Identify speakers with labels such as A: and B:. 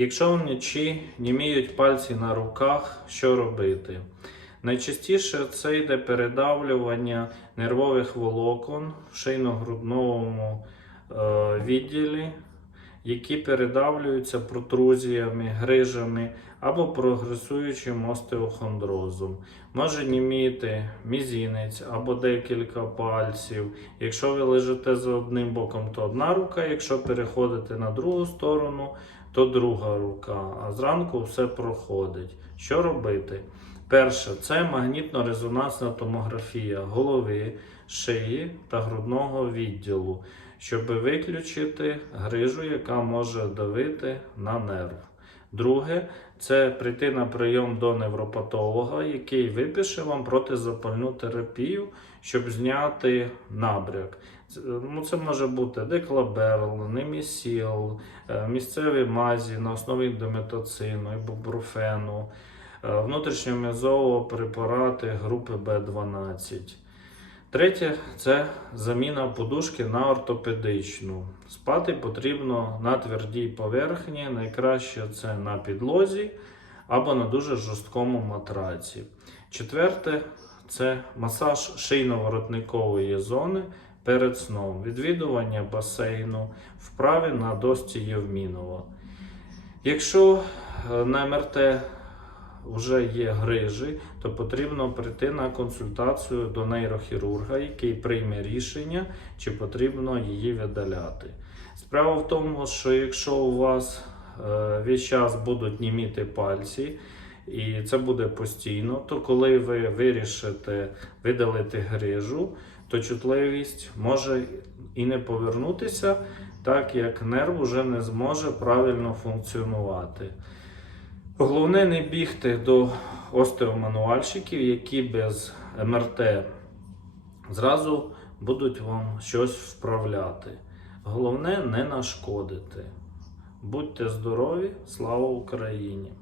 A: Якщо вночі німіють пальці на руках, що робити? Найчастіше це йде передавлювання нервових волокон в шийно-грудному е, відділі, які передавлюються протрузіями, грижами або прогресуючим остеохондрозом. Може німіти мізінець або декілька пальців. Якщо ви лежите за одним боком, то одна рука, якщо переходите на другу сторону, то друга рука. А зранку все проходить. Що робити? Перше, це магнітно-резонансна томографія голови, шиї та грудного відділу, щоб виключити грижу, яка може давити на нерв. Друге, це прийти на прийом до невропатолога, який випише вам протизапальну терапію, щоб зняти набряк. Ну, це може бути деклаберл, немісіл, е, місцеві мазі на основі дометоцину, ібупрофену, е, внутрішньом'язового препарати групи Б12. Третє це заміна подушки на ортопедичну. Спати потрібно на твердій поверхні, найкраще це на підлозі або на дуже жорсткому матраці. Четверте це масаж шийно-воротникової зони перед сном, відвідування басейну, вправи на досці Євмінова. Якщо е, на МРТ вже є грижі, то потрібно прийти на консультацію до нейрохірурга, який прийме рішення, чи потрібно її видаляти. Справа в тому, що якщо у вас е, весь час будуть німіти пальці, і це буде постійно, то коли ви вирішите видалити грижу, то чутливість може і не повернутися, так як нерв уже не зможе правильно функціонувати. Головне не бігти до остеомануальщиків, які без МРТ зразу будуть вам щось вправляти. Головне не нашкодити. Будьте здорові, слава Україні!